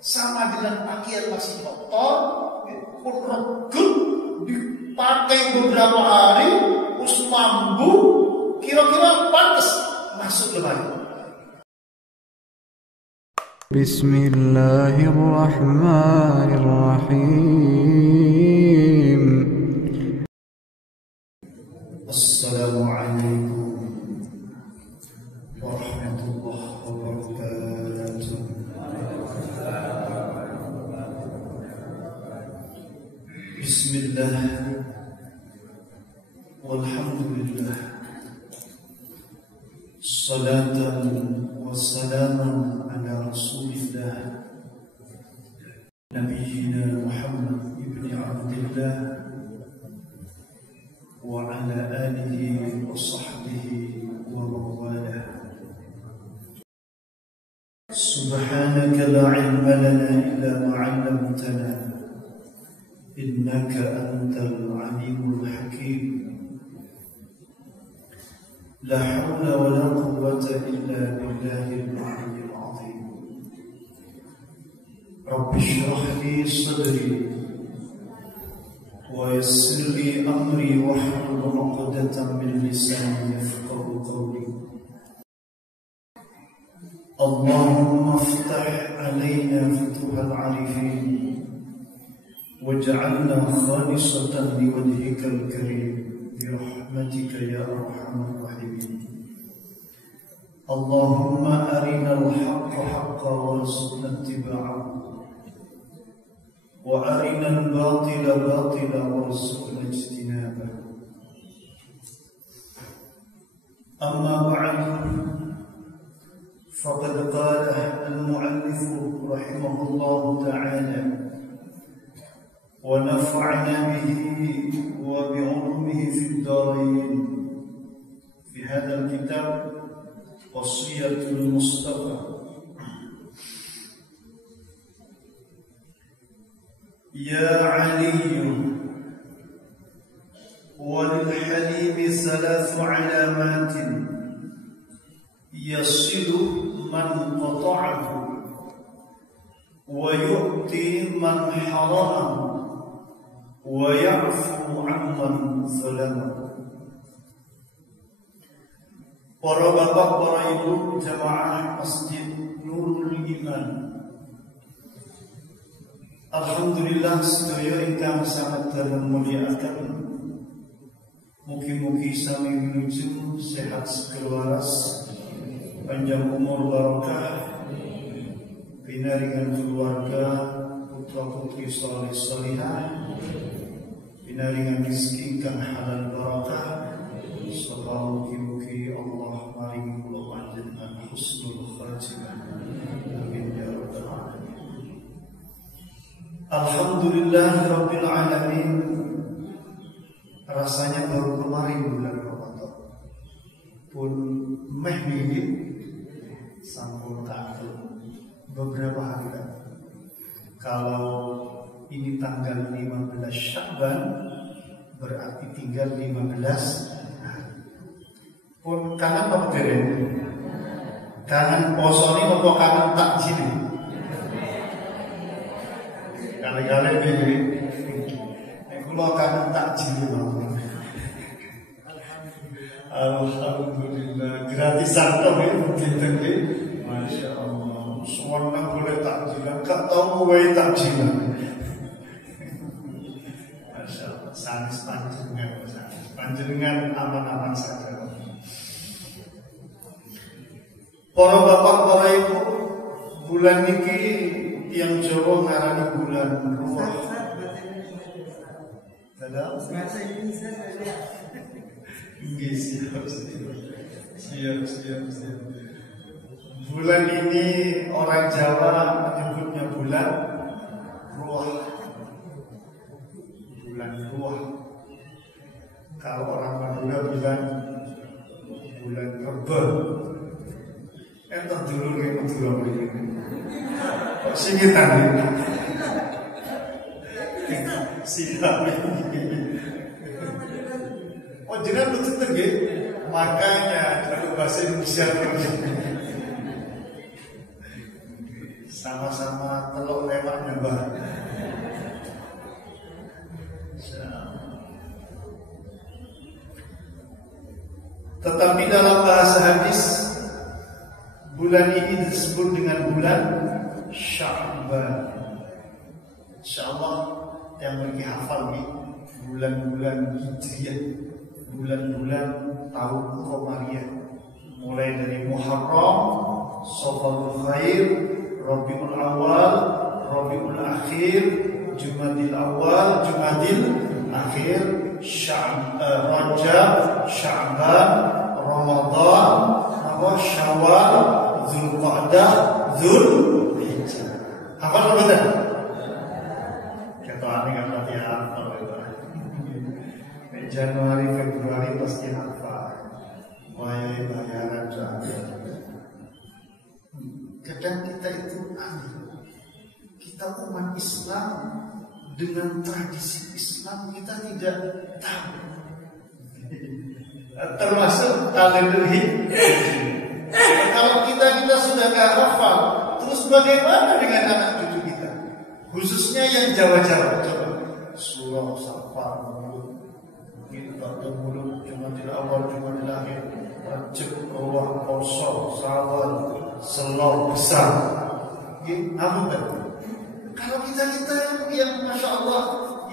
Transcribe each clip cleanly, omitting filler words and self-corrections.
sama dengan pakaian masih kotor, pun regut dipakai beberapa hari, terus mambu, kira-kira pantas masuk lemari. Bismillahirrahmanirrahim. Assalamualaikum warahmatullahi wabarakatuh. Bismillah, walhamdulillah, salatan wassalaman ala rasulillah Nabiyyina Muhammad ibn Abdullah wa ala alihi wa sahbihi wa mawalah. Subhanaka la ilma lana illa ma 'allamtana innaka antal alimul hakim. La hawla wa la quwwata illa billahil aliyyil azim. Rabbi shrah li sadri wa yassir li amri wahlul 'uqdatam min lisani yafqahu qawli. Allahumma iftah 'alaina futuhal 'arifin waj'alna khalisatan liwajhikal karim برحمتك يا أرحم الراحمين. اللهم أرنا الحق حقا وارزقنا اتباعه وأرنا الباطل باطلا وارزقنا اجتنابه. أما بعد، فقد قال المؤلف رحمه الله تعالى ونفعنا به وبعلومه في الدارين في هذا الكتاب وصية المصطفى. يا علي وللحليم ثلاث علامات يصل من قطعه ويؤتي من حرمه ويعفو عمن ظلمه. Para bapak, para ibu, jamaah Masjid Nurul Iman, alhamdulillah sedaya ingkang sangat mulyakaken. Mugi-mugi sami menuju sehat sekeluaras, panjang umur barokah, pinaringan keluarga, putra putri saleh salihah, pinaringan rezeki kang halal barakah, serta mugi-mugi Allah maringi kula panjenengan husnul khatimah. Amin ya rabbal alamin. Alhamdulillah rabbil alamin. Rasanya baru kemarin bulan Ramadan pun meh ini sampun takut beberapa hari lagi. Kalau ini tanggal 15 Sya'ban berarti tinggal 15 hari. Pun kangen apa dereng? Kangen poso ini apa kangen takjil? Kali-kali ini kula kangen takjil. Alhamdulillah gratisan kok ini. Masya Allah, semua boleh takjilan, gak tahu mulai takjilan. Masya Allah, sanis panjenengan aman-aman saja. Para bapak, para ibu, bulan ini yang Jawa ngarani bulan ruah. Dalam bahasa Indonesia siap. Bulan ini orang Jawa menyebutnya bulan ruah. Bulan ruah. Kalau orang Madura bilang bulan Reba. Terdulur yang Madura ini. Kok singitan ini? Siap. Oh jenengan betul nggih? Makanya kalau bahasa Indonesia sama-sama kalau lewat nambah. Tetapi dalam bahasa hadis, bulan ini disebut dengan bulan Sya'ban. Insyaallah yang pergi hafal nih bulan-bulan Hijriah, bulan-bulan tahun Qamariyah, mulai dari Muharram, Safarul Khair, Rabiul Awal, Rabiul Akhir, Jumadil Awal, Jumadil Akhir, Rajab, Sya'ban, Ramadan, Syawal, Zulqa'dah, Zulhijjah. Hafal betul? Kata aneh kan berarti hafal betul. Januari, Februari pasti hafal. Bayaran kadang kita itu aneh. Kita umat Islam dengan tradisi Islam kita tidak tahu. Termasuk kalender Hijriah. Kalau kita sudah gak hafal, terus bagaimana dengan anak cucu kita? Khususnya yang Jawa-Jawa. Coba surah, safar, mulut, kita mulut, Jumadil Awal, Jumadil Akhir, Rajab, Allah, Qasar, Syawal, Selom, besar. Apa? Kalau kita yang Masya Allah,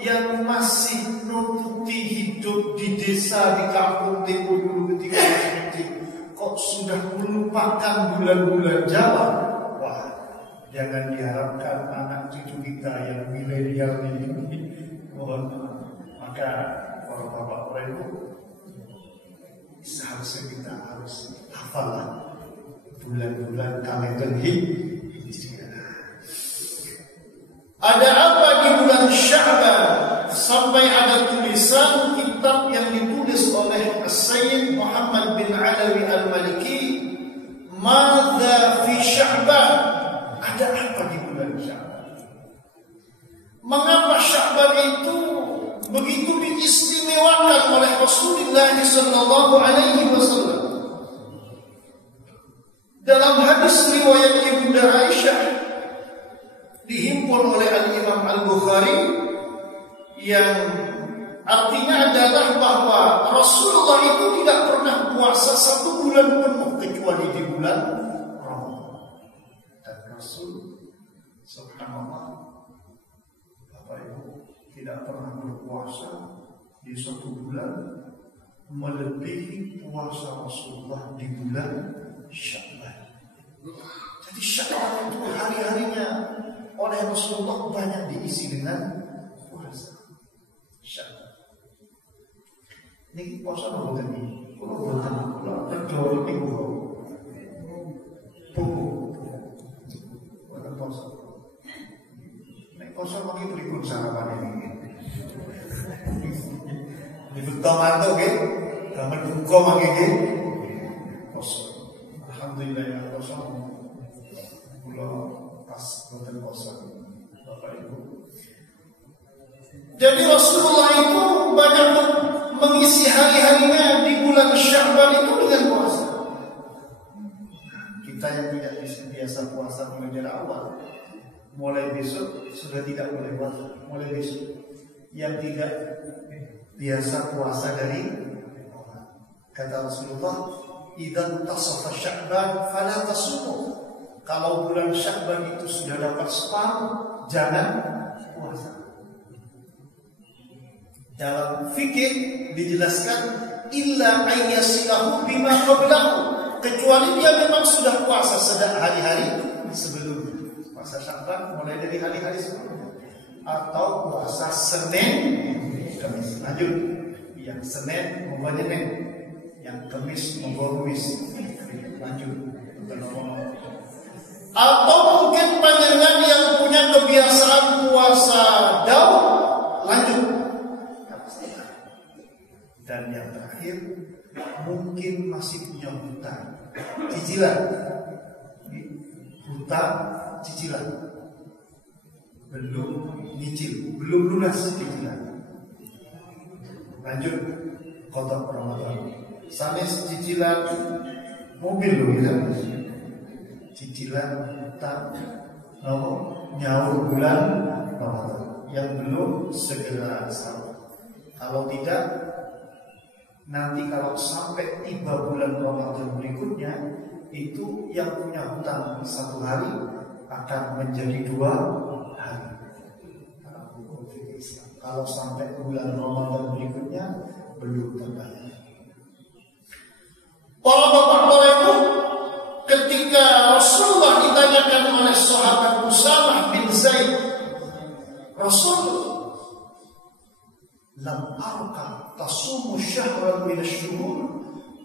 yang masih nututi hidup di desa, di kampung Tempo dulu ketika masih kecil, kok sudah melupakan bulan-bulan Jawa? Wah, jangan diharapkan anak cucu kita yang milenial ini. Maka para bapak orang itu seharusnya kita harus hafal bulan-bulan kalender Hijriah. Ada apa di bulan Sya'ban sampai ada tulisan kitab yang ditulis oleh Sayyid Muhammad bin Alawi Al-Maliki, Madza fi Sya'ban? Ada apa di bulan Sya'ban? Mengapa Sya'ban itu begitu diistimewakan oleh Rasulullah sallallahu alaihi wasallam? Dalam hadis riwayat Ibunda Aisyah dihimpun oleh Al-Imam Al-Bukhari, yang artinya adalah bahwa Rasulullah itu tidak pernah puasa 1 bulan penuh kecuali di bulan Ramadan. Dan Rasul subhanallah, Bapak Ibu, tidak pernah berpuasa di 1 bulan melebihi puasa Rasulullah di bulan Sya'ban. Jadi Sya'ban itu hari-harinya oleh Rasulullah banyak diisi dengan puasa. Sya'ban. Ini puasa apa tadi? Kalau buatan, kalau terjauh ini buatan puasa. Ini puasa lagi berikut sarapan ini. Di betul mantu ke, dapat buka lagi ke. Puasa. Alhamdulillah ya puasa. Pas bulan puasa, Bapak Ibu. Jadi Rasulullah itu banyak mengisi hari-harinya di bulan Sya'ban itu dengan puasa. Kita yang tidak biasa puasa mulai dari awal, mulai besok sudah tidak boleh puasa. Mulai besok yang tidak biasa puasa dari awal. Kata Rasulullah, "Idzan tasafa Sya'ban fala tasumu." Kalau bulan Sya'ban itu sudah dapat separuh, jangan puasa. Dalam fikih dijelaskan illa ayyasilahu bima qablahu, kecuali dia memang sudah puasa sejak hari-hari sebelumnya. Puasa Sya'ban mulai dari hari-hari sebelumnya, atau puasa Senin, Kamis. Lanjut, yang Senin membawa Senin, yang Kamis membawa Kamis. Lanjut, atau mungkin panjenengan yang punya kebiasaan puasa daun, lanjut. Dan yang terakhir, mungkin masih punya hutang cicilan, hutang cicilan belum nyicil, belum lunas cicilan. Lanjut, qada Ramadan. Sanes cicilan mobil loh, gitu. Cicilan hutang, nyaur bulan Ramadan, yang belum segera sahur. Kalau tidak, nanti kalau sampai tiba bulan Ramadan berikutnya, itu yang punya hutang 1 hari akan menjadi 2 hari. Kalau sampai bulan Ramadan berikutnya belum terbayar. Para bapak-bapak ibu, ketika Rasulullah ditanyakan oleh sahabat Usamah bin Zaid, Rasul, lam arka tasumu syahran min asyhur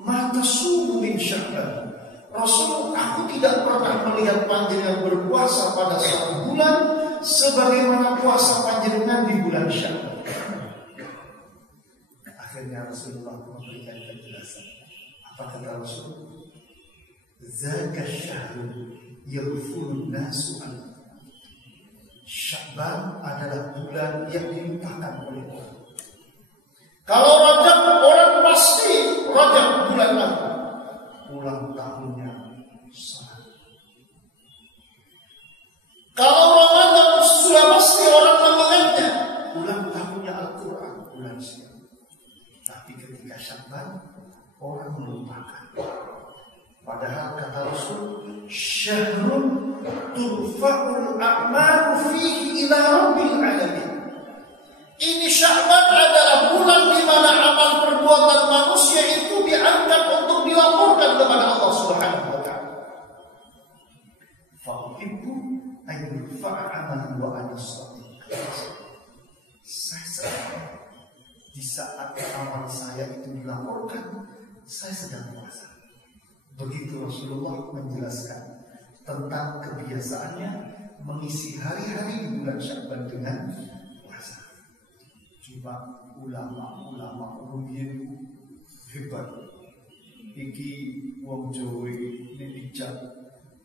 ma tasumu min syahran. Rasul, aku tidak pernah melihat panjenengan berpuasa pada 1 bulan sebagaimana puasa panjenengan di bulan Syawal. Akhirnya Rasulullah memberikan penjelasan. Apa kata Rasul? Zaka syahrun yaghfurun nasu an. Sya'ban adalah bulan yang dilupakan oleh orang. Kalau Rajab, orang pasti Rajab bulan apa? Ulang tahunnya salat. Kalau Ramadan sudah pasti orang mengingatnya ulang tahunnya Al-Quran, bulan Syawal. Tapi ketika Sya'ban orang melupakan. Padahal kata Rasul, syahrun turfa'ul a'malu fihi ila rabbil alamin. Ini Sya'ban adalah bulan di mana amal perbuatan manusia itu diangkat untuk dilaporkan kepada Allah Subhanahu wa taala. Fa'uhibbu an yurfa'a 'amalan wa ana shadiq. Saya sedang di saat amal saya itu dilaporkan, saya sedang puasa. Begitu Rasulullah menjelaskan tentang kebiasaannya mengisi hari-hari di bulan Sya'ban dengan puasa. Coba ulama-ulama rumiyin hebat. Iki wong Jawa ini dijak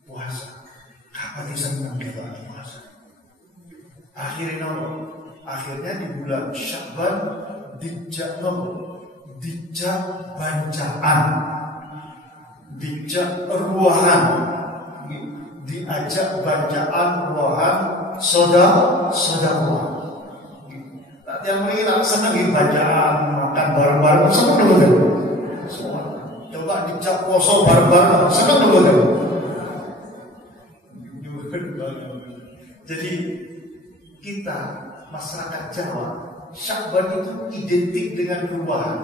puasa. Kapan bisa menanggung puasa? Akhirnya di bulan Sya'ban dijak bacaan, dijak ruahan, diajak bacaan ruahan saudara. Yang mengira senang bacaan, makan bareng-bareng, senang dulu. Coba dijak poso bareng-bareng, senang dulu. Jadi kita masyarakat Jawa, Sya'ban itu identik dengan ruahan.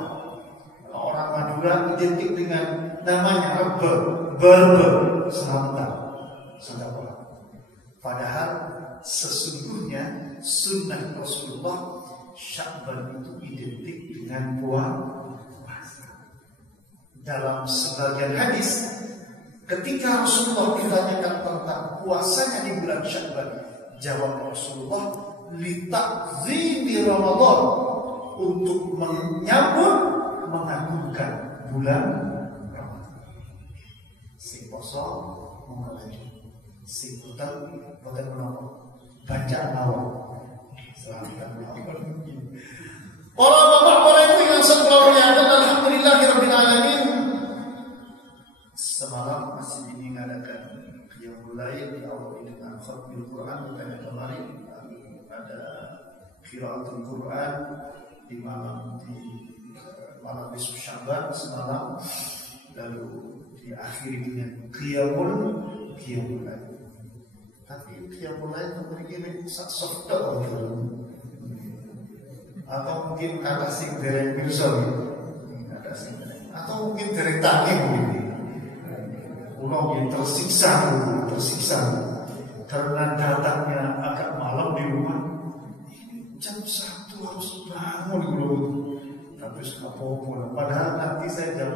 Orang Madura identik dengan namanya berber selamatan. Padahal sesungguhnya sunnah Rasulullah, Sya'ban itu identik dengan puasa. Dalam sebagian hadis, ketika Rasulullah ditanyakan tentang puasanya di bulan Sya'ban, jawab Rasulullah, litakzimi Ramadan, untuk menyambut, mengagungkan bulan Ramadan. Sing poso mengalami, sing utang boten menapa, bacaan mawon. Para bapak, para ibu yang saya alhamdulillahirabbil alamin. Semalam masih ingin mengadakan qiyamul lail, diawali dengan khatmul Quran. Dan kemarin ada qiraatul Quran di malam nisfu Sya'ban semalam, lalu diakhiri dengan qiyamul lail. Tapi qiyamul lail memiliki soft atau mungkin kata sing dereng pirsa, atau mungkin dereng tangi mungkin. Orang yang tersiksa karena datangnya agak malam di rumah. Jam 1 harus bangun dulu. Tapi apa-apa. Padahal nanti saya jam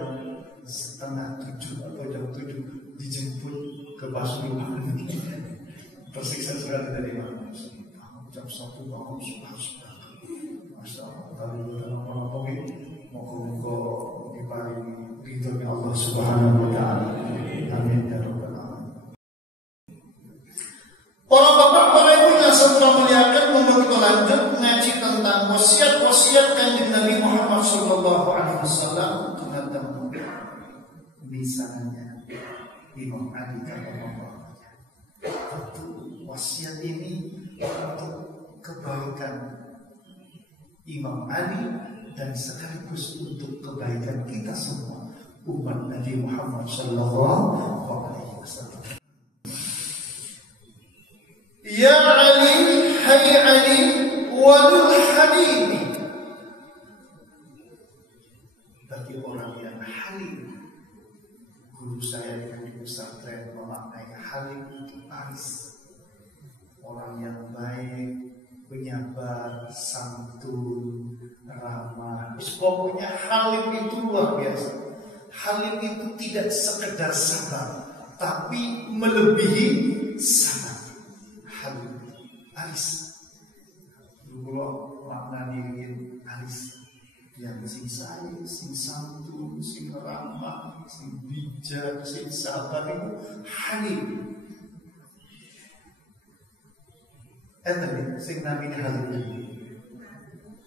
6:30 atau jam 7 dijemput ke Pasuruan. Tersiksa sekali dari mana? Jam 1 bangun harus berangkat. Masya Allah. Lalu apa-apa moga-moga diparingi ridhonya Allah Subhanahu wa taala. Amin ya rabbal alamin. Para bapak, para ibu yang saya muliakan, kita lanjut ngaji tentang wasiat-wasiat Kanjeng Nabi Muhammad sallallahu alaihi wasallam tentang misalnya Imam Ali kalau tentu wasiat ini untuk kebaikan Imam Ali dan sekaligus untuk kebaikan kita semua umat Nabi Muhammad sallallahu alaihi wasallam. Ya Ali, hai Ali, walul habibi. Bagi orang yang halim, guru saya di pesantren memaknai halim itu aris, orang yang baik, penyabar, santun, ramah. Pokoknya halim itu luar biasa. Halim itu tidak sekedar sabar, tapi melebihi sabar. Halim, aris. Dulu makna diriin aris, yang sing sae, sing santun, sing ramah, sing bijak, sing sabar itu halim. Enten sing namanya Halimah.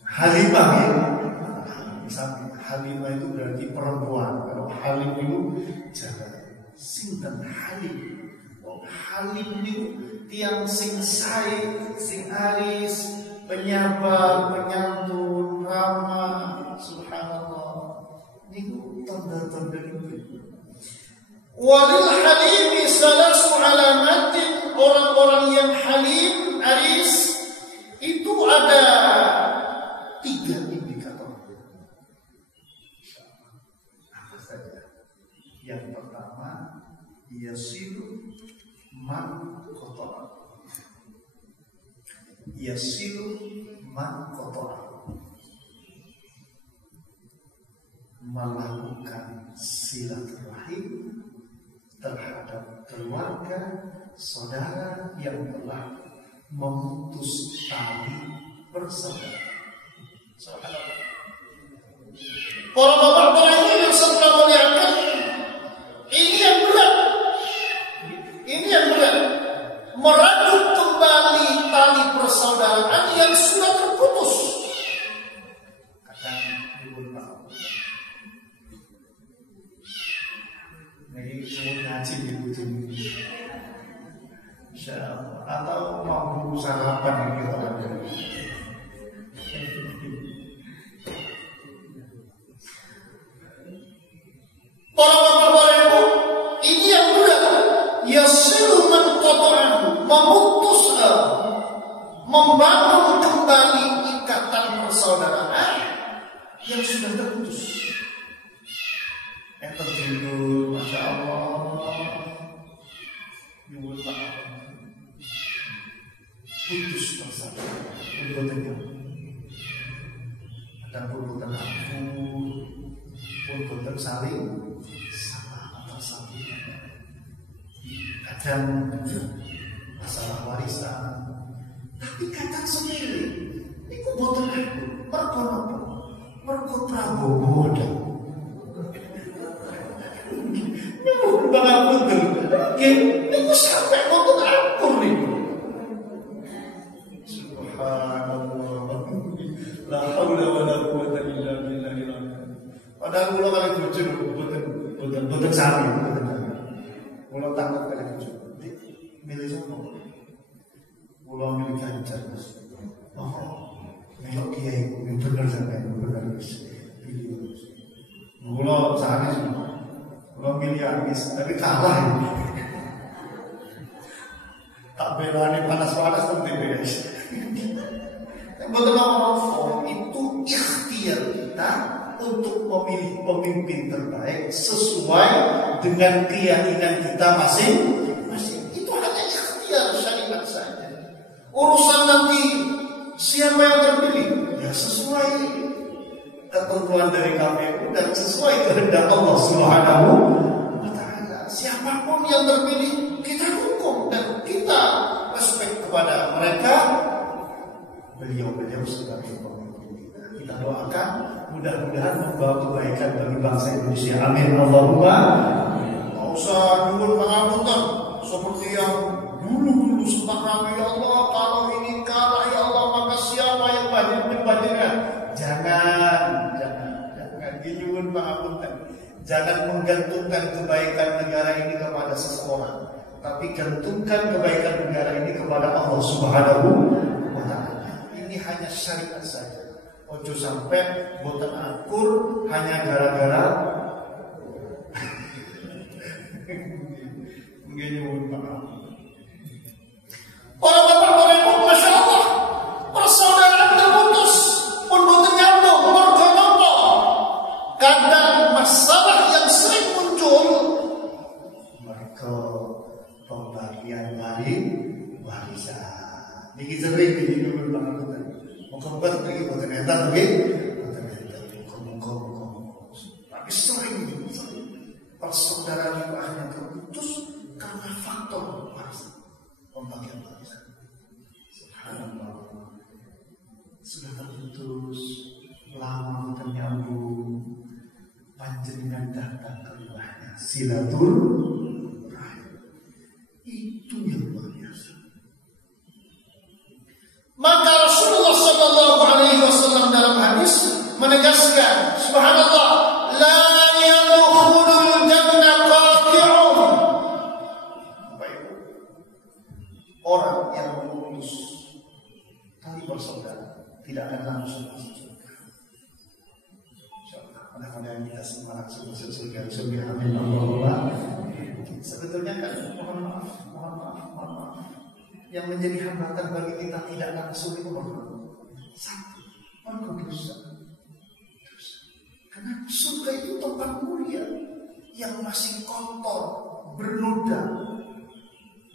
Halimah ya. Misalnya Halimah itu berarti perempuan. Kalau Halim itu jalan. Sinten Halim. Oh, Halim itu tiang sing sae, sing aris, penyabar, penyantun, ramah. Subhanallah. Niku tanda-tanda itu. Walil halimi salasu alamatin. Orang-orang yang halim, aris, itu ada 3 indikator. Apa saja? Yang pertama, yasilu man qata'a. Yasilu man qata'a. Melakukan silaturahim terhadap keluarga, saudara yang telah memutus tali persaudaraan. Para bapak, para ibu yang saya muliakan, ini yang berat. Ini yang berat. Merajut kembali tali persaudaraan yang sudah terputus. Kata ibu bapak. Ini ngaji di ujung ini. Insyaallah. Atau mau buku sarapan yang kita ada. Para bapak ibu, ini yang berat. Yasiru man qata'ahu, memutus, membangun kembali ikatan persaudaraan yang sudah terputus. Yang terjulur, Masya Allah, nyuwun maaf, putus persaudaraan, untuk tegak. Ada perbuatan ampun, perbuatan saling sama atau saling. Kadang masalah warisan, tapi kadang sendiri, itu boten aku, mergo Prabowo dan nyuwun pangapunten, niku sampai boten akur niku. Subhanallah, la haula wala quwwata illa billahil azim. Padahal kula kali bojo boten sami, boten. Kula takut kali bojo. Milih sapa? Kula milih Ganjar. Oh, melok kiai yang bener sampai bener wis. Kula sane semua. Kula milih Anies, tapi kalah ini. Tak belani panas-panas pun TBS. Bagaimana itu ikhtiar kita untuk memilih pemimpin terbaik sesuai dengan keyakinan kita masing-masing. Itu hanya ikhtiar syariat saja. Urusan nanti siapa yang terpilih, ya sesuai ketentuan dari KPU dan sesuai kehendak Allah Subhanahu wa Ta'ala. Siapapun yang terpilih, kita dukung dan kita respect kepada mereka. Beliau sebagai pemimpin kita. Kita doakan mudah-mudahan membawa kebaikan bagi bangsa Indonesia. Amin. Allahumma. Tak usah nyuwun pangapunten seperti yang dulu sempat ramai, ya Allah, kalau ini kalah ya Allah, maka siapa yang banding-bandingkan? Jangan nyuwun pangapunten. Jangan menggantungkan kebaikan negara ini kepada seseorang. tapi gantungkan kebaikan negara ini kepada Allah Subhanahu wa Ta'ala. Ini hanya syariat saja. Ojo sampai boten akur hanya gara-gara mungkin orang bapak ibu, masya Allah, persaudaraan terputus pun boten nyambung, mergo-mergo. Kadang masalah yang sering muncul mereka pembagian warisan. Niki sering iki nuwun pangapunten. Muga-muga iki boten enten nggih. Boten enten. Muga-muga. Tapi sering persaudaraan itu akhirnya terputus karena faktor warisan. Pembagian warisan. Subhanallah. Sudah terputus, lama boten nyambung. Panjenengan datang ke rumahnya, silaturahim. Itu yang luar biasa. Maka Rasulullah Sallallahu Alaihi Wasallam dalam hadis menegaskan, Subhanallah, la yadkhulul jannah qati'un. Orang yang memutus tali bersaudara tidak akan langsung masuk surga. Mudah-mudahan kita semua langsung masuk surga. Amin. Allahumma. Sebetulnya kan mohon maaf. Yang menjadi hambatan bagi kita tidak langsung itu satu, dosa. Karena surga itu tempat mulia yang masih kotor, bernoda.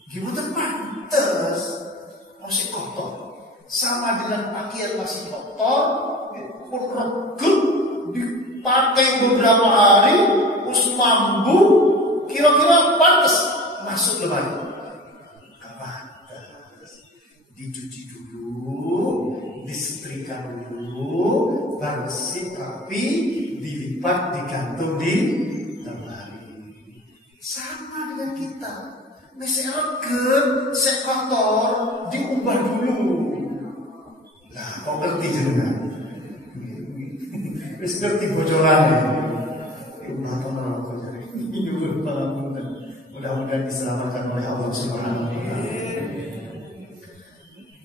Gimana pantas masih kotor? Sama dengan pakaian masih kotor, regep dipakai beberapa hari, terus mambu, kira-kira pantas masuk lemari. Pantas. Dicuci dulu, disetrika dulu, bersih rapi, dilipat, digantung di lemari. Sama dengan kita. Mesek regen, sek kotor, diubah dulu. Nah, kok ngerti juga? Wis ngerti bocorannya. Mudah-mudahan diselamatkan oleh Allah Subhanahu wa Ta'ala.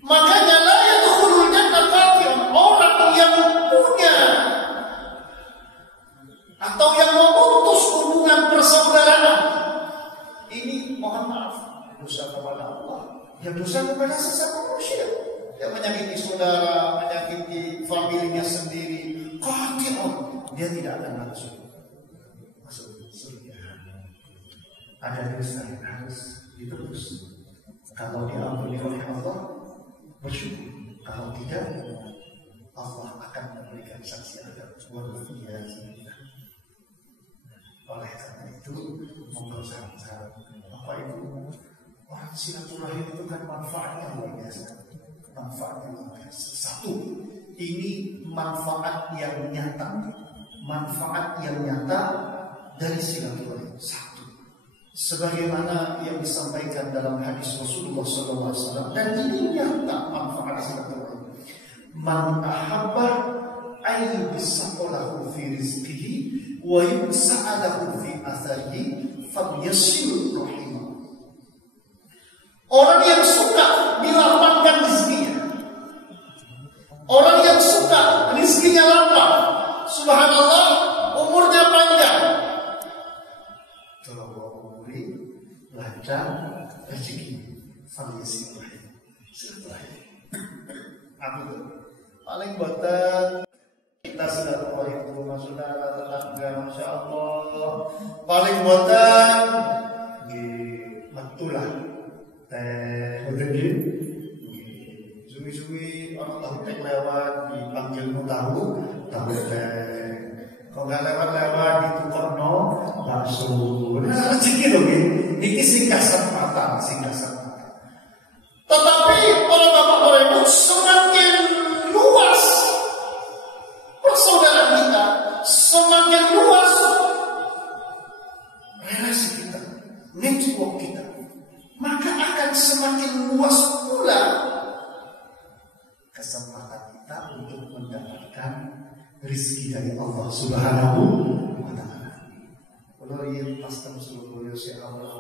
Makanya la yadkhulul jannah qati'un, orang yang punya atau yang memutus hubungan persaudaraan. Ini mohon maaf, dosa kepada Allah, ya dosa kepada sesama manusia. Yang menyakiti saudara, menyakiti familinya sendiri, qati'un, dia tidak akan langsung masuk surga. Ada dosa yang harus ditebus. Kalau diampuni oleh Allah, bersyukur. Kalau tidak, Allah akan memberikan sanksi adab. Oleh karena itu, monggo sahabat-sahabat, Bapak Ibu, orang silaturahim itu kan manfaatnya luar biasa. Manfaatnya luar biasa. Satu, ini manfaat yang nyata. Manfaat yang nyata dari silaturahim. Satu, sebagaimana yang disampaikan dalam hadis Rasulullah SAW, dan ini nyata manfaat silaturahim. Man ahabba ayyubisaqalahu fi rizqihi wa yusa'alahu fi atharihi famyasil rahimah. Orang yang suka dilapangkan rezekinya, orang yang suka rezekinya lapang, subhanallah, umurnya panjang, tolong umuri lancar rezeki, famyasil rahimah. Apa itu? Paling boten kita silaturahim ke rumah saudara tetangga, masya Allah. Paling boten betulah teh betul. Suwi-suwi orang tahu teh lewat dipanggil mu tahu teh. Kalau nggak lewat ditukokno bakso. Nah rezeki loh ini singkat kesempatan. Tetapi para bapak ibu, semakin luas persaudaraan kita, semakin luas relasi kita, network kita, maka akan semakin luas pula kesempatan kita untuk mendapatkan rezeki dari Allah Subhanahu wa Ta'ala. Kalau yang pas seluruh Yosef Allah,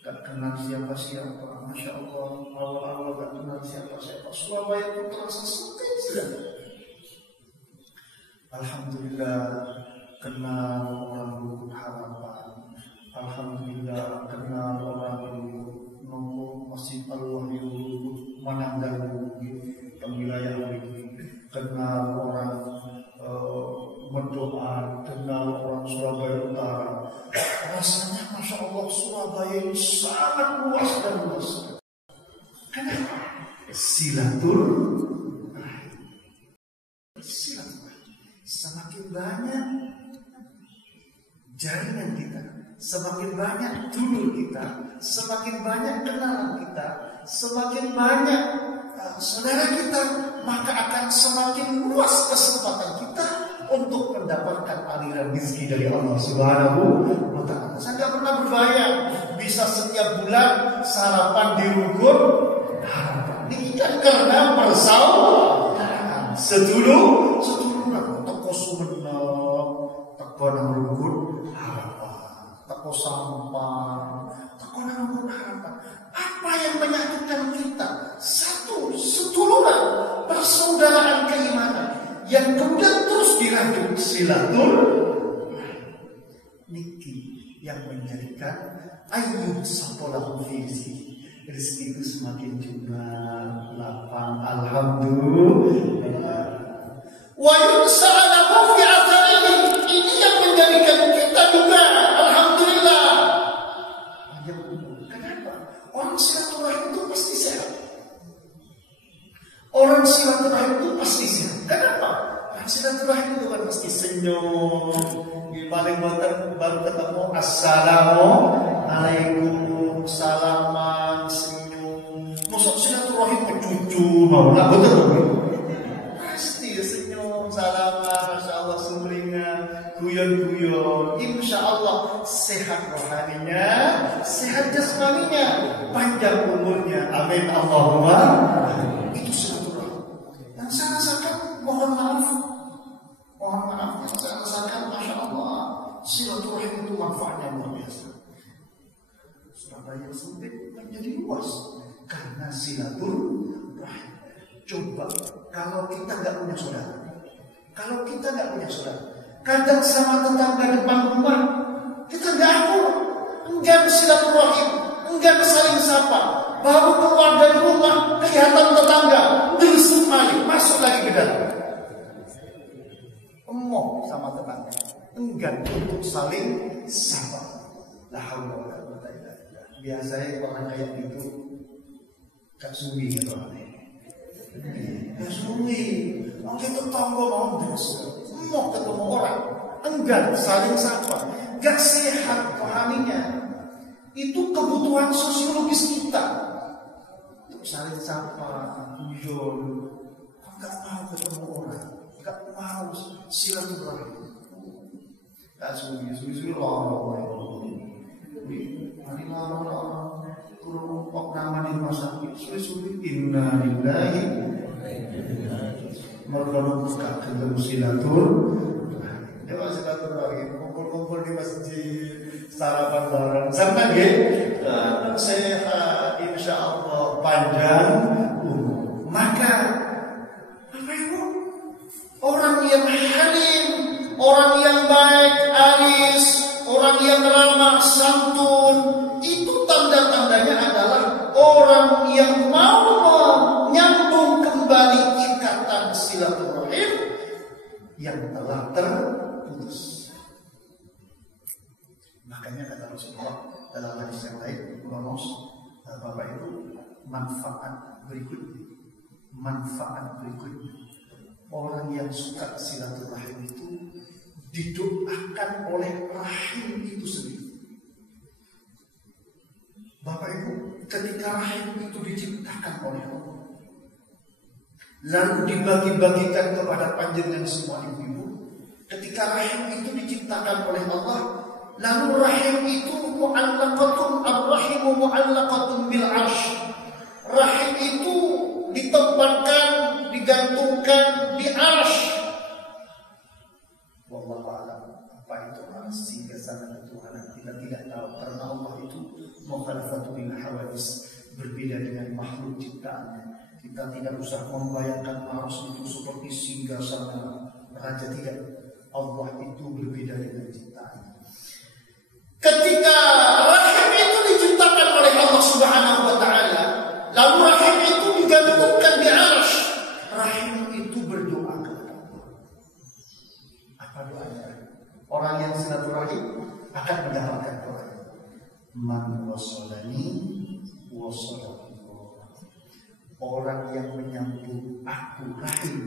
gak kenal siapa-siapa. Masya Allah, awal-awal gak kenal siapa-siapa. Surabaya itu terasa sepi sekali. Alhamdulillah kenal orang Rukun Harapan. Alhamdulillah kenal orang Nopo Masjid Al-Wahyu Mananggaru wilayah ini. Kenal orang Mendoan, kenal orang Surabaya Utara. Rasanya Masya Allah Surabaya ini sangat luas dan luas. Kenapa? Silaturahim. Semakin banyak jaringan kita, semakin banyak dulur kita, semakin banyak kenalan kita, semakin banyak saudara kita, maka akan semakin luas kesempatan kita untuk mendapatkan aliran rezeki dari Allah Subhanahu wa Ta'ala. Saya tidak pernah berbayang bisa setiap bulan sarapan di Rukun Harapan. Ini kan karena persaudaraan seduluran teko Sumenep, teko nang Rukun Harapan, teko Sampang, teko nang Rukun Harapan. Apa yang menyatukan kita? Satu, seduluran, persaudaraan keimanan yang kemudian terus dirajut silaturahim. Niki yang menjadikan ayub sapolahu fi rezeki itu semakin jumlah lapang. Alhamdulillah. Wa yunsa'alahu fi atharihi. Ini yang menjadikan kita juga alhamdulillah. Kenapa? Orang silaturahim itu pasti sehat. Orang silaturahim itu pasti sehat. Kenapa? Orang silaturahim itu kan pasti senyum. Paling baru ketemu assalamualaikum, salaman, senyum. Masuk silaturahim ke cucu mau nak betul. Pasti senyum, salaman, masya Allah sumringah, guyon-guyon. Insya Allah sehat rohaninya, sehat jasmaninya, panjang umurnya. Amin Allahumma. Itu silaturahim. Dan saya rasakan mohon maaf yang saya rasakan masya Allah silaturahim itu manfaatnya luar biasa. Surabaya sempit menjadi luas karena silaturahim. Coba kalau kita nggak punya saudara, kadang sama tetangga depan rumah kita nggak akur, enggan silaturahim, enggan saling sapa. Baru keluar dari rumah kelihatan tetangga bersih masuk lagi ke dalam. Emoh sama tetangga, enggan untuk saling sapa. La haula wala quwwata illa billah. Biasanya orang kayak gitu gak suwi gitu aneh. Gak suwi. Orang tetangga mau emoh ketemu orang, enggan saling sapa, gak sehat rohaninya. Itu kebutuhan sosiologis kita. Untuk saling sapa, guyon, gak mau ketemu orang, gak mau silaturahim. Gak suwi orang. Hari lama turun nama di rumah sakit, suwi inna lillahi. Mereka buka ketemu silaturahim. Dewa silaturahim, kumpul-kumpul di masjid, sarapan bareng, sampai sehat, insya Allah panjang umur. Maka apa itu? Orang yang halim, orang yang baik, alis, orang yang ramah, santun, itu tanda-tandanya adalah orang yang mau menyambung kembali ikatan silaturahim yang telah terputus. Makanya kata Rasulullah dalam hadis yang lain, Bapak itu manfaat berikutnya. Orang yang suka silaturahim itu didoakan oleh rahim itu sendiri. Bapak Ibu, ketika rahim itu diciptakan oleh Allah, lalu dibagi-bagikan kepada panjenengan semua ibu-ibu. Ketika rahim itu diciptakan oleh Allah, lalu rahim itu mu'allaqatun, ar-rahimu mu'allaqatun bil arsh. Rahim itu ditempatkan, digantungkan di arsh. Wallahu a'lam. Apa itu arsh? Sehingga sana ketuhanan kita tidak tahu. Karena Allah itu mukhalafatu bil hawadis, berbeda dengan makhluk ciptaannya. Kita tidak usah membayangkan Mars itu seperti singgasana raja, tidak. Allah itu berbeda dengan ciptaannya. Ketika rahim itu diciptakan oleh Allah Subhanahu wa taala, lalu rahim itu digantungkan di arsy, rahim itu berdoa kepada Allah. Apa doanya? Orang yang silaturahim akan mendapatkan doa. Man wasolani wasolallah. Orang yang menyambung aku rahim,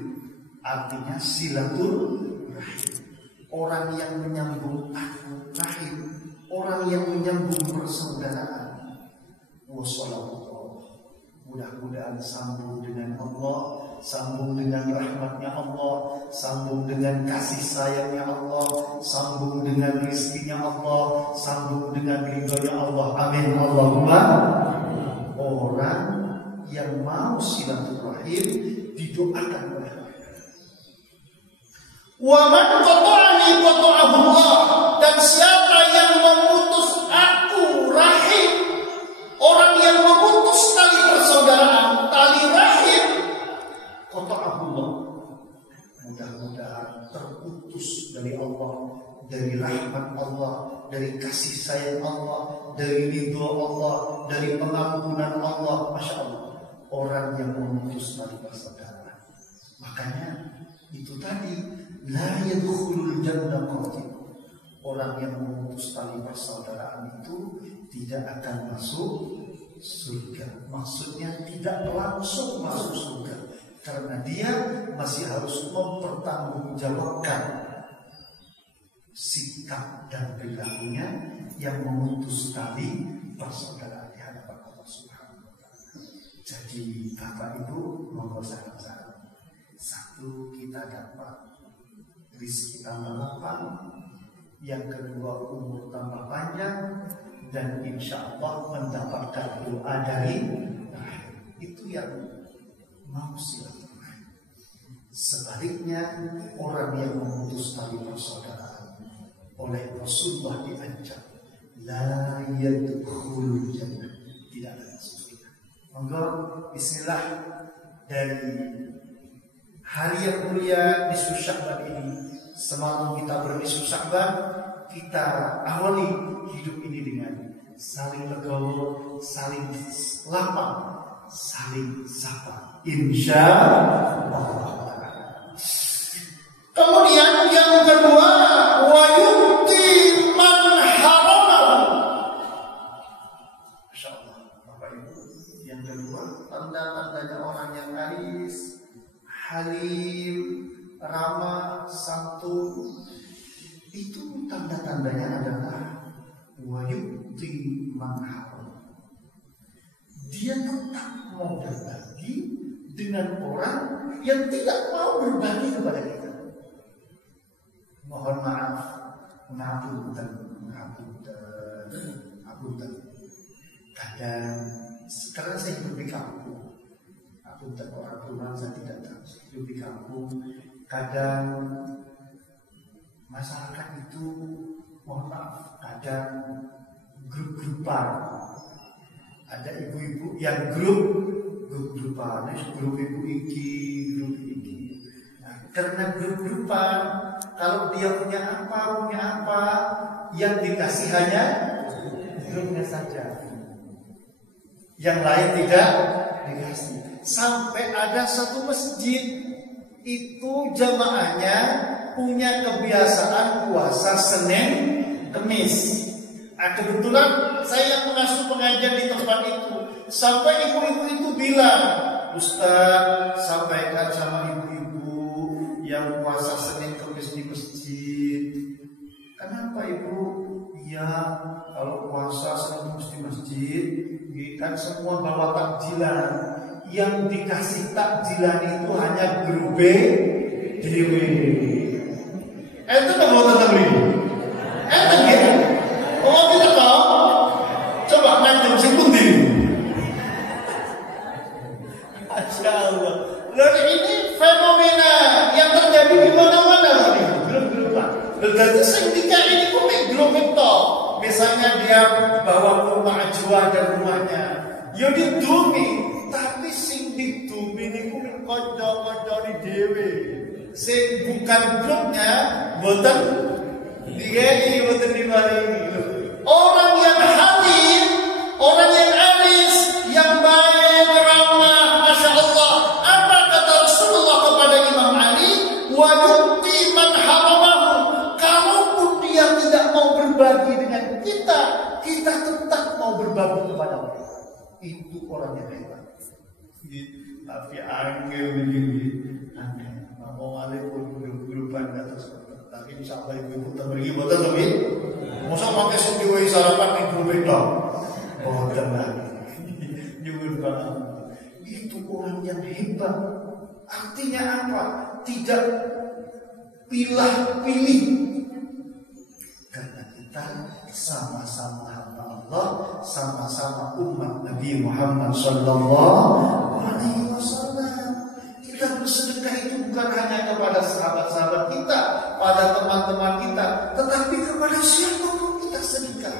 artinya silaturahim. Orang yang menyambung aku rahim, orang yang menyambung persaudaraan, wasolallah. Mudah-mudahan sambung dengan Allah, sambung dengan rahmatnya Allah, sambung dengan kasih sayangnya Allah, sambung dengan rizkinya Allah, sambung dengan ridhonya Allah. Amin Allahumma. Orang yang mau silaturahim didoakan oleh Allah. Wa man qata'ani qata'ahu Allah. Dan siapa yang memutus aku rahim, orang yang memutus tali persaudaraan, tali rahim, qata'ahullah, mudah-mudahan terputus dari Allah, dari rahmat Allah, dari kasih sayang Allah, dari ridho Allah, dari pengampunan Allah. Masya Allah, orang yang memutus tali persaudaraan. Makanya itu tadi, la yadkhulul jannah qati'. Orang yang memutus tali persaudaraan itu tidak akan masuk surga. Maksudnya tidak langsung masuk surga, karena dia masih harus mempertanggungjawabkan sikap dan perilakunya yang memutus tali persaudaraan di hadapan Allah Subhanahu wa taala. Jadi Bapak Ibu, monggo saran-saran. Satu, kita dapat rezeki tambah lapang. Yang kedua, umur tambah panjang, dan insya Allah mendapatkan doa dari rahim. Itu yang mau silaturahim. Sebaliknya, orang yang memutus tali persaudaraan oleh Rasulullah diancam, la yadkhulul jannah, tidak akan masuk surga. Monggo bismillah, dari hari yang mulia nisfu Sya'ban ini, semalam kita bernisfu Sya'ban, kita awali hidup ini dengan saling legowo, saling lapang, saling sapa, insya Allah. Kemudian yang kedua, wa yu'ti man haramahu. Masya Allah, Bapak Ibu. Yang kedua, tanda-tandanya orang yang aris, halim, ramah, santun, itu tanda-tandanya adalah wa yu'ti man haramahu. Dia tetap mau berbagi dengan orang yang tidak mau berbagi kepada kita. Mohon maaf, ngapunten. Kadang sekarang saya hidup di kampung. Ngapunten, orang rumah saya tidak tahu. Hidup di kampung, kadang masyarakat itu, mohon maaf, kadang grup-grupan. Ada ibu-ibu yang grup-grupan, grup ibu iki, grup iki. Nah, karena grup-grupan, kalau dia punya apa, yang dikasih hanya grupnya saja, yang lain tidak dikasih. Sampai ada satu masjid itu jamaahnya punya kebiasaan puasa Senin Kemis. Nah, kebetulan saya yang mengasuh pengajian di tempat itu. Sampai ibu-ibu itu bilang, Ustaz, sampaikan sama ibu-ibu yang puasa Senin Kemis di masjid. Kenapa Ibu? Ya, kalau puasa Senin Kemis di masjid, kan semua bawa takjilan. Yang dikasih takjilan itu hanya gerube dewe. Itu nggak mau tetap ini. Gitu. Oh kita tahu. Coba nanti sing pundi. Masya Allah. Lalu ini fenomena yang terjadi di mana-mana. Grup-grupan. Berarti sing tiga ini kok grup itu. biasanya dia bawa kurma ajwa dari rumahnya. Yo ditumi, tapi sing ditumi niku kanca-kancane dhewe. Sing bukan grupnya boten dikai boten dimaringi. Orang yang halim, orang yang alis, yang baik, ramah, Masya Allah. Apa kata Rasulullah kepada Imam Ali? Wa yu'ti man haramahu. Kalaupun dia tidak mau berbagi dengan kita, kita tetap mau berbagi kepada mereka. Itu orang yang hebat. Tapi angel begini, angel. Mau alaikum grupan atas. Tapi insya Allah ibu kita pergi betul lebih. Masa pakai sendiri sarapan itu beda. Oh tenang. Nyuwun banget. Itu orang yang hebat. Artinya apa? Tidak pilih-pilih. Karena kita sama-sama hamba Allah, sama-sama umat Nabi Muhammad sallallahu alaihi wasallam. Kita bersedekah itu bukan hanya kepada sahabat-sahabat kita, pada teman-teman kita, tetapi kepada siapapun kita sedekah.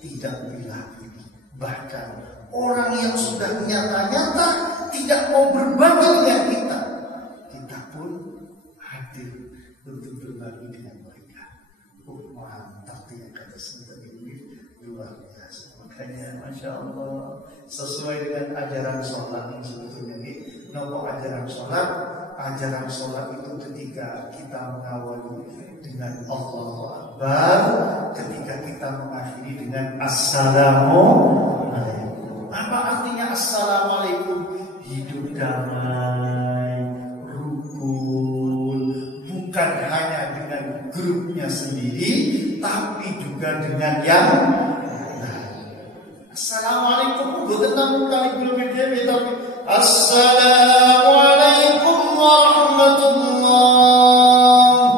Tidak pilih-pilih. Bahkan orang yang sudah nyata-nyata tidak mau berbagi dengan kita, kita pun hadir untuk berbagi dengan mereka. Mantap yang kata sebentar ini luar biasa. Makanya Masya Allah, sesuai dengan ajaran sholat yang sebetulnya ini. Nopo ajaran sholat? Ajaran sholat itu ketika kita mengawali dengan Allahu Akbar, ketika kita mengakhiri dengan Assalamualaikum. Apa artinya Assalamualaikum? Hidup damai, rukun, bukan hanya dengan grupnya sendiri, tapi juga dengan yang Assalamualaikum. Bukan namun kali belum beda, tapi Assalamualaikum warahmatullah.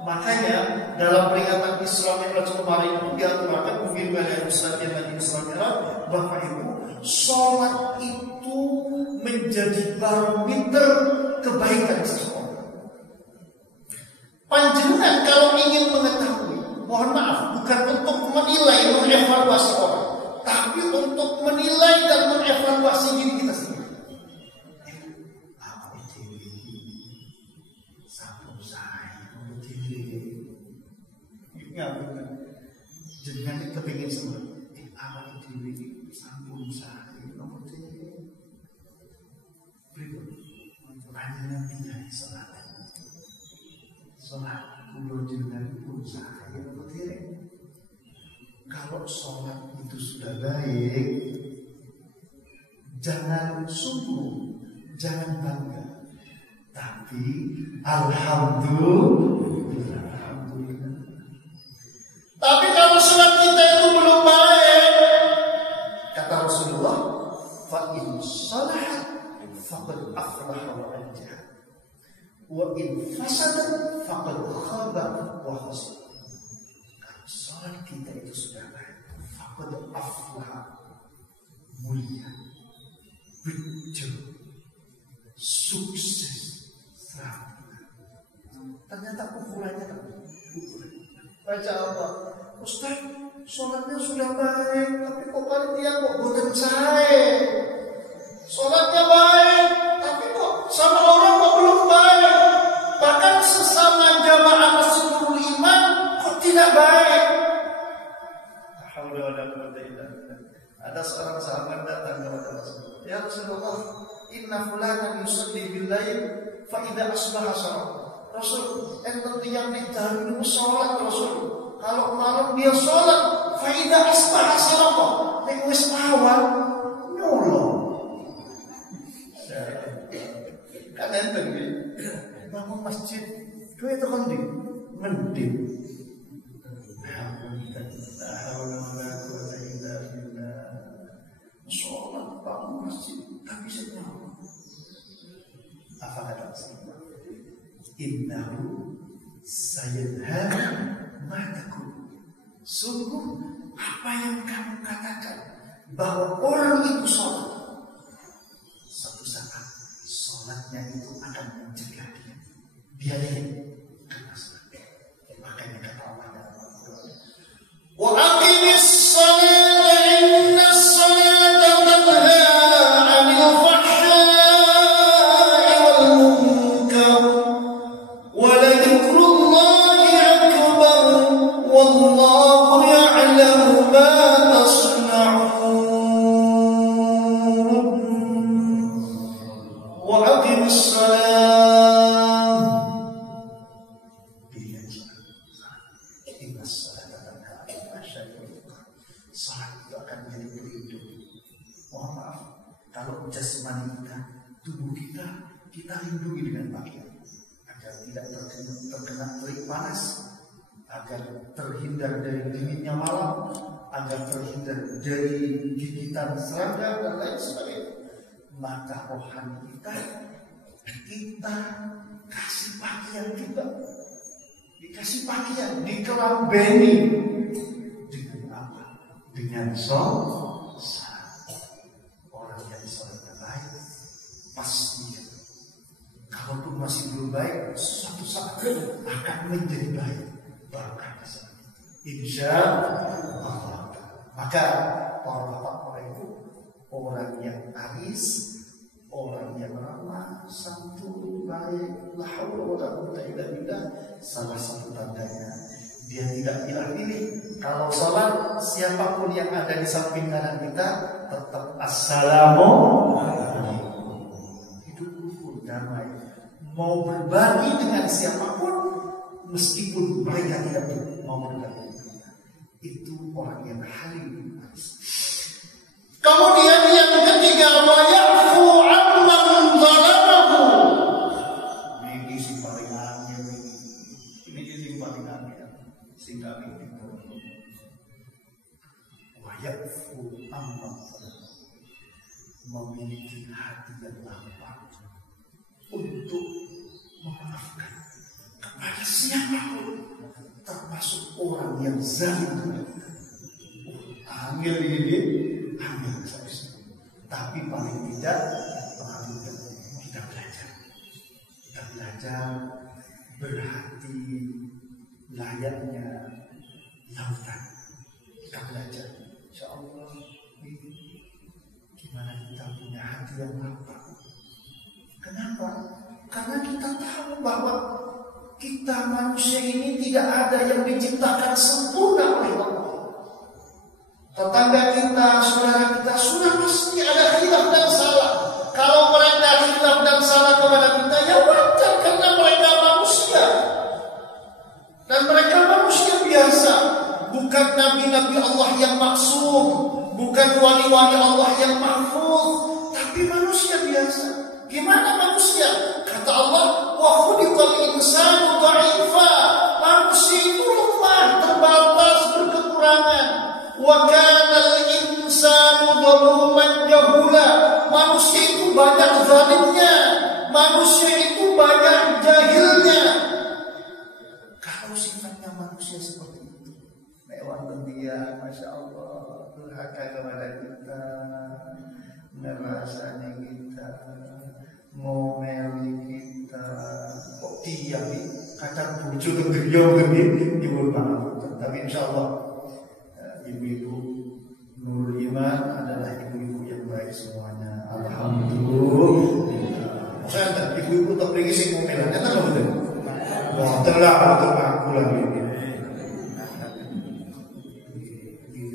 Makanya dalam peringatan Isra Mi'raj kemarin itu diaturkan mungkin oleh Ustaz yang lagi Isra Mi'raj, Bapak Ibu, sholat itu menjadi barometer kebaikan seseorang. Panjenengan kalau ingin mengetahui, mohon maaf, bukan untuk menilai, mengevaluasi orang, tapi untuk menilai dan mengevaluasi diri kita sendiri. Apa itu? Sampun saya, bukan. Jangan kepingin semua. Apa itu? Sampun saya, nomor tiga. Berikut, panjenengan tidak sholat. Sholat kulo jenengan pun saya nomor tiga. Kalau sholat itu sudah baik, jangan sombong, jangan bangga, tapi alhamdulillah. Tapi kalau sholat kita itu belum baik, kata Rasulullah, fa in shalahat faqad aflaha wa anjaha, wa in fasadat faqad khaba wa khasira. Sholat kita itu sudah baik, faqad aflaha, mulia, bejo, sukses, selamat. Ternyata ukurannya baca apa? Ustaz, sholatnya sudah baik, tapi kok panitia kok boten saya? Sholatnya baik, tapi kok sama orang kok belum baik? Bahkan sesama jamaah Masjidul Iman kok tidak baik? Ada seorang sahabat datang kepada Rasulullah. Ya Rasulullah, inna fulanan yusalli bil-lail fa idza asbaha salat. Rasul, enten tiyang nek dalu salat Rasul. Kalau malam dia salat, fa idza asbaha salat. Nek wis awan nyolong. Kan enten iki. Bangun masjid, kowe tekan ndi? Mending. Sholat bangun masjid tapi senyawa. Apa kata Rasulullah? Innahu sayanha mataku. Sungguh apa yang kamu katakan bahwa orang itu sholat, suatu saat sholatnya itu akan mencegah dia. Biarin karena sholat. Makanya kata Allah dalam Al-Quran, wa aqimissalam. Dirikan salat. Inna salata tanha 'anil fahsya'i wal munkar. Salat itu akan menjadi pelindung. Mohon maaf, kalau jasmani kita, tubuh kita lindungi dengan pakaian agar tidak terkena terik panas, agar terhindar dari dinginnya malam, agar terhindar dari gigitan serangga dan lain sebagainya. Maka rohani kita kasih pakaian juga, dikasih pakaian, dikelambeni dengan apa? Dengan salat. Orang yang salatnya baik pasti, kalaupun masih belum baik, suatu saat akan menjadi baik. Bahkan insya Allah. Maka para bapak, para ibu, orang yang aris, orang yang ramah, santun, baik, la haula wala quwwata illa billah, salah satu tandanya dia tidak pilih-pilih. Kalau sholat, siapapun yang ada di samping kanan kita tetap assalamualaikum. Hidup rukun, damai. Mau berbagi dengan siapapun, meskipun mereka tidak mau berbagi dengan kita. Itu orang yang halim. Kemudian yang ketiga, wa ya'fu 'amman zalamahu. Ini si paling angel ini. Ini si paling angel. Sehingga ini wa ya'fu 'amman zalamahu. Memiliki hati yang lapang untuk memaafkan kepada siapapun, termasuk orang yang zalim. Angel ini, angel seharusnya. Tapi paling tidak kita belajar berhati layaknya lautan. Kita belajar, insya Allah, gimana kita punya hati yang lapang. Kenapa? Karena kita tahu bahwa kita manusia ini tidak ada yang diciptakan sempurna oleh Allah. Tetangga kita, saudara kita, sudah pasti ada khilaf dan salah. Kalau mereka khilaf dan salah kepada kita, ya wajar, karena mereka manusia. Dan mereka manusia biasa. Bukan nabi-nabi Allah yang maksum, bukan wali-wali Allah yang mahfuz, tapi manusia biasa. Gimana manusia? Kata Allah, wa khuliqal insanu dha'ifa. Manusia itu lemah, terbatas, berkekurangan. Wa kana al-insanu dhaluman jahula. Manusia itu banyak zalimnya. Manusia itu banyak jahilnya. Kalau sifatnya manusia seperti itu, mewah pendiam, masya Allah, durhaka kepada kita, merasanya kita, ngomeli kita, kok diam nih, kacang bucu beliau gini, nyebut maaf. Tapi insya Allah ibu-ibu Nurul Iman adalah ibu-ibu yang baik semuanya. Alhamdulillah. Maksudnya ibu-ibu tak pergi sih ngomelan, kan apa betul? Wah telah betul aku lagi.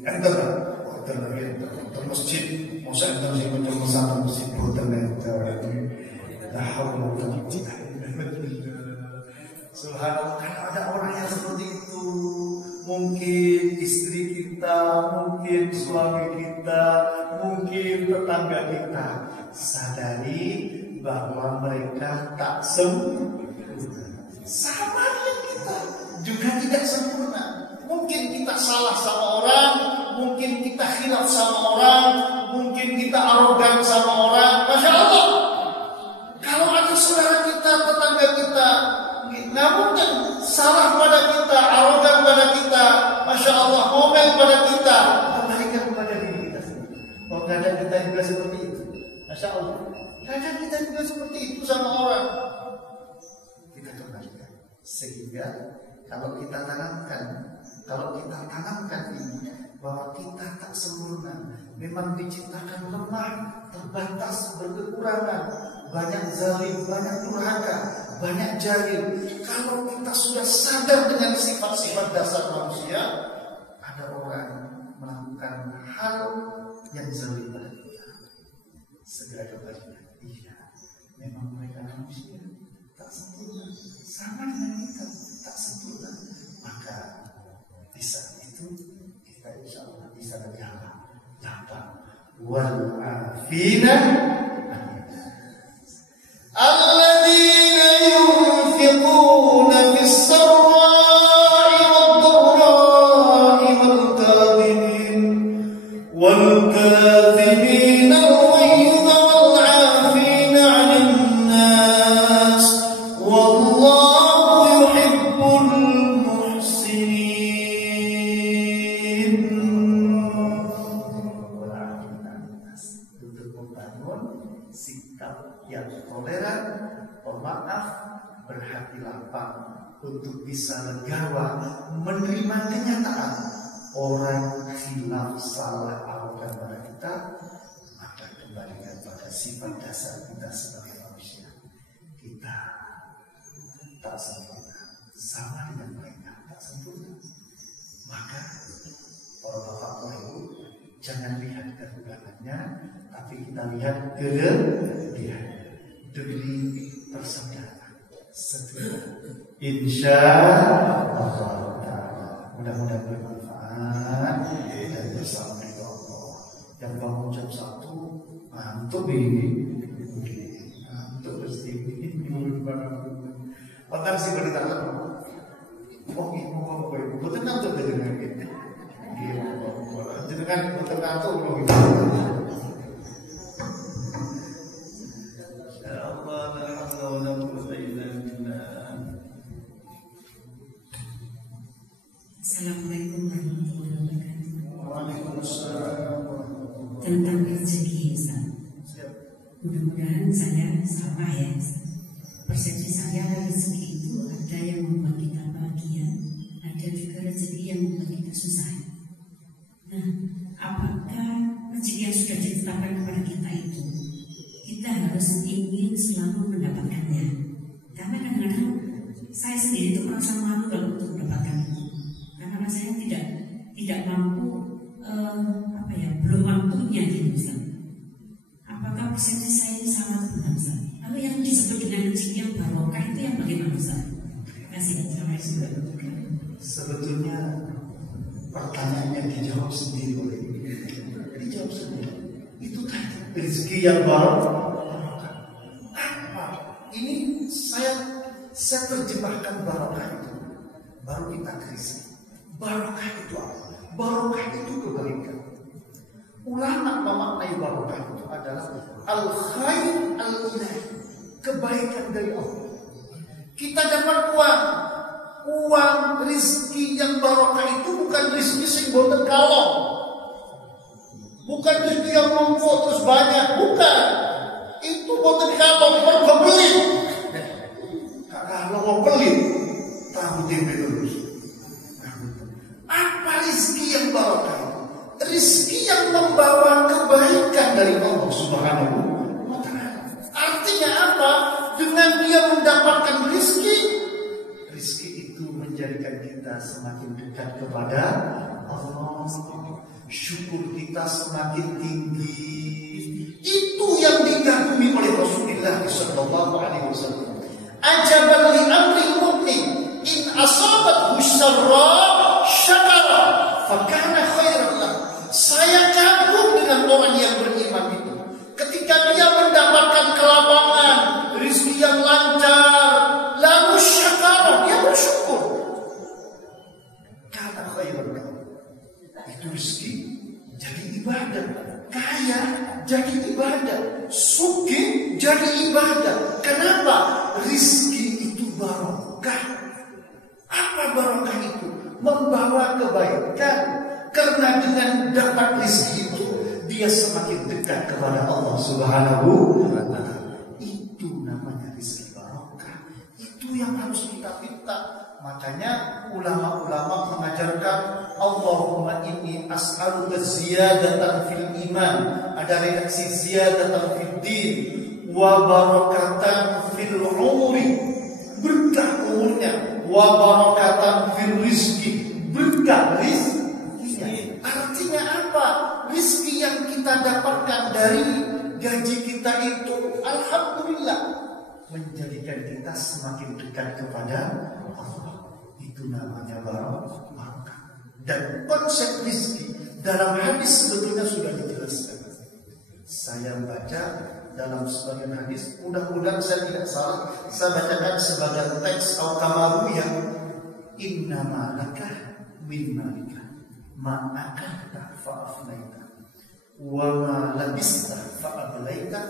Enter, masjid, mau saya enter sih macam satu masjid berternet. La haula wala quwwata illa billah. Subhanallah, kalau ada orang yang seperti itu, mungkin istri kita, mungkin suami kita, mungkin tetangga kita, sadari bahwa mereka tak sempurna. Sama dengan kita juga tidak sempurna. Mungkin kita salah sama orang, mungkin kita khilaf sama orang, mungkin kita arogan sama orang. Masya Allah, kalau ada saudara kita, tetangga kita, nggak mungkin salah pada kita, arogan pada kita, masya Allah, ngomel pada kita, kembalikan kepada diri kita sendiri. Kalau keadaan kita juga seperti itu, masya Allah, keadaan kita juga seperti itu sama orang, kita kembalikan. Sehingga kalau kita tanamkan ini, bahwa kita tak sempurna, memang diciptakan lemah, terbatas, berkekurangan, banyak zalim, banyak durhaka, banyak jahil. Kalau kita sudah sadar dengan sifat-sifat dasar manusia, ada orang melakukan hal yang zalim pada kita, segera kembali. Iya, memang mereka sama dengan kita, tak sempurna. Maka di saat itu kita insya Allah bisa negara dapat wal afina alladzina yunfiquna fis sarra'i wad-dharra'i wal kadhimin al-ghayz wal 'afina 'anil nas wallahu yuhibbul muhsinin. Untuk membangun sikap yang toleran, pemaaf, berhati lapang, untuk bisa legawa menerima kenyataan orang khilaf salah arogan pada kita, maka kembalikan pada sifat dasar kita sebagai manusia. Kita tak sempurna, sama dengan mereka tak sempurna. Maka para bapak ibu, jangan lihat kekurangannya, tapi kita lihat kelebihan demi persaudaraan setia. Insya Allah Ta'ala, mudah-mudahan bermanfaat dan bersama dengan Allah. Yang bangun jam 1 ngantuk ini, ngantuk pasti ini bahkan sih beritahu, oh ibu bapak ibu betul ngantuk dengan ini, jadi kan betul ngantuk belum itu. Assalamualaikum warahmatullahi wabarakatuh. Waalaikumsalam. Tentang rezeki, Ustaz. Mudah-mudahan saya sama ya. Persepsi saya rezeki itu ada yang membuat kita bahagia, ada juga rezeki yang membuat kita susah. Nah, apakah rezeki yang sudah ditetapkan kepada kita itu kita harus ingin selalu mendapatkannya? Karena kadang-kadang saya sendiri itu merasa malu kalau untuk mendapatkan itu. Karena rasanya tidak mampu, belum waktunya gitu, Ustaz. Apakah persepsi saya ini sama atau benar, Ustaz? Lalu yang disebut dengan rezeki yang barokah itu yang bagaimana, Ustaz? Terima kasih. Sebetulnya pertanyaannya dijawab sendiri oleh dijawab sendiri. Itu tadi rezeki yang barokah. Apa? Ini saya terjemahkan barokah itu. Baru kita krisis. Barokah itu apa? Barokah itu kebaikan. Ulama memaknai barokah itu adalah al-khair al-ilahi, kebaikan dari Allah. Kita dapat uang rezeki yang barokah itu bukan rezeki sing boten kalong, bukan rezeki yang numpuk terus banyak, bukan. Itu boten kalong, mergo beli. Kalau mau beli, tahu tempe terus. Apa rezeki yang barokah? Rezeki yang membawa kebaikan dari Allah Subhanahu wa Ta'ala. Artinya apa? Dengan dia mendapatkan rezeki itu menjadikan kita semakin dekat kepada Allah. Syukur kita semakin tinggi. Itu yang dikagumi oleh Rasulullah sallallahu alaihi wasallam. Ajaban li amri mu'min in asabathu syarra syakara fakana khairan lahu. Saya kagum dengan orang yang beriman itu. Ketika dia mendapatkan kelapangan, rezeki yang lancar, lalu syakara, dia bersyukur. Karena khairan lahu. Itu rezeki jadi ibadah. Kaya jadi ibadah. Sugih jadi ibadah. Kenapa? Rezeki itu barokah. Apa barokah itu? Membawa kebaikan. Karena dengan dapat rezeki itu dia semakin dekat kepada Allah Subhanahu wa Ta'ala. Itu namanya rezeki barokah. Itu yang harus kita minta. Makanya ulama-ulama mengajarkan Allahumma inni as'aluka ziyadatan fil iman. Ada redaksi ziyadatan fil din wa barakatan fil umri. Berkah umurnya. Wa barakatan fil rizki. Berkah rizki. Artinya apa? Rizki yang kita dapatkan dari gaji kita itu alhamdulillah menjadikan kita kita semakin dekat kepada Allah. Itu namanya barokah. Dan konsep rizki dalam hadis sebetulnya sudah dijelaskan. Saya baca dalam sebagian hadis, mudah-mudahan saya tidak salah, saya bacakan sebagian teks al-kamaru yang innama laka min malika ma akalta fa'afnaita wa ma labista fa'ablaita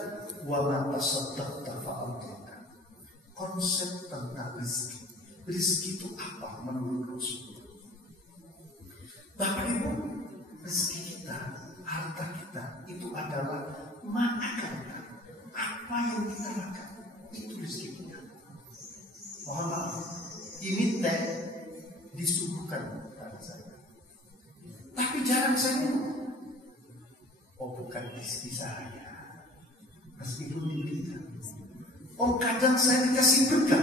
wa ma tasaddaqta fa'amtaita. Konsep tentang rizki. Rizki itu apa menurut Rasul? Bapak Ibu, rizki kita, harta kita itu adalah makan. Apa yang kita makan itu rizki kita. Mohon maaf, ini teh disuguhkan pada saya, tapi jarang saya minum. Oh, bukan rizki saya, meskipun diberikan. Oh, kadang saya dikasih berkat.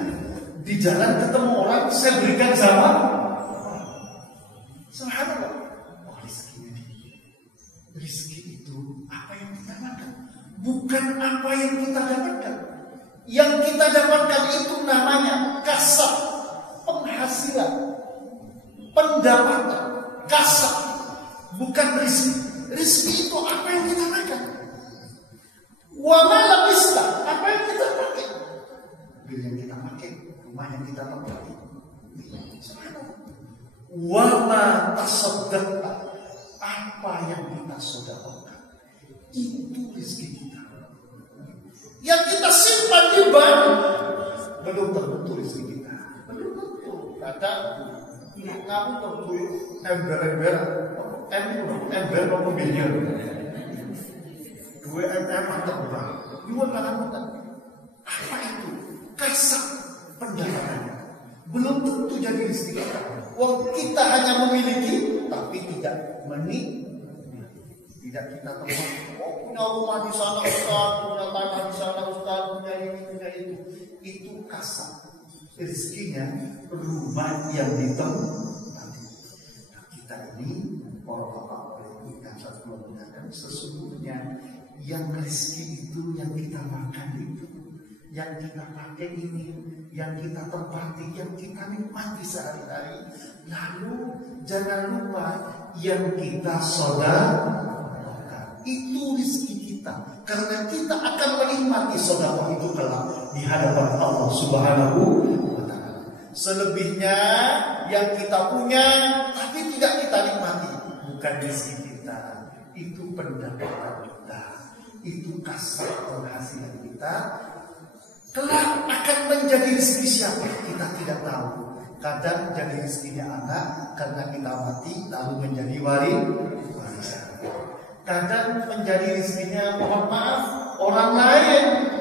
Di jalan ketemu orang, saya berikan sama orang. Subhanallah. Oh, rizkinya dia. Rizki itu apa yang kita makan, bukan apa yang kita dapatkan. Yang kita dapatkan itu namanya kasab, penghasilan, pendapatan, kasab, bukan rizki. Rizki itu apa yang kita makan. Wa ma labista, apa yang kita pakai. Bil yang kita pakai, rumah yang kita tempati. Wa ma tasaddaqta, apa yang kita sedekahkan. Itu rizki kita. Yang kita simpan di bank belum tentu rizki kita. Belum tentu. Kadang kamu tentu ember-ember apa miliar. 2 M terbang. Jual barang. Apa itu? Kasab pendapatannya. Belum tentu jadi rizki kita. Wong kita hanya memiliki tapi tidak tidak kita temukan. Oh, punya rumah di sana Ustaz, punya tanah di sana Ustaz, punya ini, punya itu. Itu kasab. Rezekinya rumah yang ditempati. Nah, kita ini para bapak ibu yang satu menggunakan sesungguhnya yang rezeki itu yang kita makan itu, yang kita pakai ini, yang kita tempati, yang kita nikmati sehari-hari. Lalu jangan lupa yang kita sedekahkan. Itu rezeki kita, karena kita akan menikmati sedekah itu kelak di hadapan Allah Subhanahu wa taala. Selebihnya yang kita punya tapi tidak kita nikmati, bukan rezeki kita, itu pendapatan kita, itu kasar penghasilan kita. Kelak akan menjadi rezeki siapa kita tidak tahu. Kadang jadi rezekinya anak karena kita mati lalu menjadi warisan. Kadang menjadi rezekinya, mohon maaf, orang lain.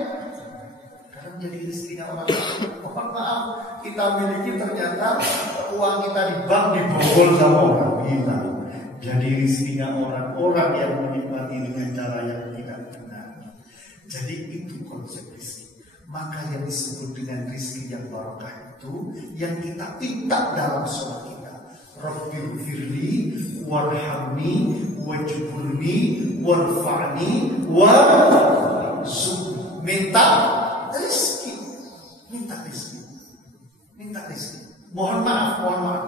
Kadang menjadi rezekinya orang lain. Mohon maaf, kita miliki ternyata uang kita di bank dibobol sama orang kita. Jadi rezekinya orang-orang yang menikmati dengan cara yang tidak benar. Jadi itu konsep rezeki. Maka yang disebut dengan rezeki yang barokah itu yang kita minta dalam sholat kita. Rabbighfirli warhamni wajburni warfa'ni warzuqni. Minta rezeki. Mohon maaf,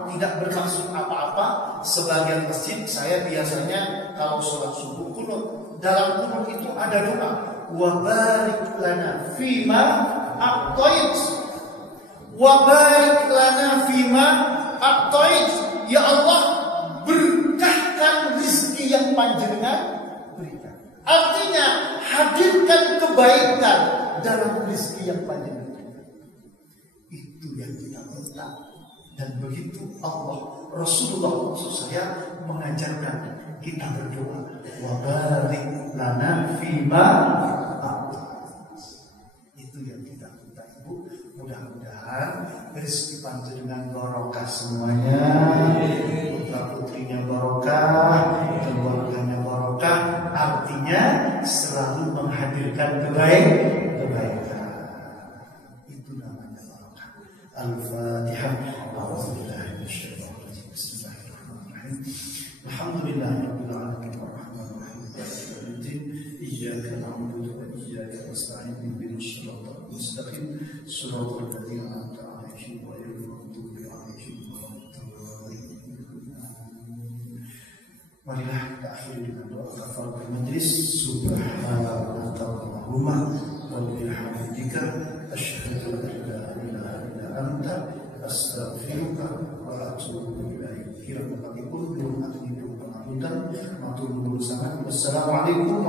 tidak bermaksud apa-apa. Sebagian masjid saya biasanya kalau sholat subuh kunut, dalam kunut itu ada doa, wa barik lana fima a'tait, wa barik lana fima a'tait. Ya Allah, berkahkan rezeki yang panjenengan berikan. Artinya hadirkan kebaikan dalam rezeki yang panjenengan berikan. Itu yang kita minta. Dan begitu Allah Rasulullah saya mengajarkan kita berdoa, wa barik lana fima a'tait. Itu yang kita minta, Ibu. Mudah-mudahan rezeki panjenengan barokah semuanya, putra putrinya barokah, keluarganya barokah. Artinya selalu menghadirkan kebaikan. Itu namanya barokah. Al-Fatihah. Bismillahirrahmanirrahim. Alhamdulillahirabbil alamin arrahmanir rahim. Iyyaka na'budu wa iyyaka nasta'in. Ihdinas siratal mustaqim. صراط الذين أنعمت عليهم غير المغضوب عليهم ولا الضالين. Marilah kita akhiri dengan doa kafaratul majlis. Subhanakallahumma wa bihamdika asyhadu an la ilaha illa anta astaghfiruka wa atubu ilaik. Kira-kira pun belum ada hidup pengabutan matur nuwun sangat. Wassalamualaikum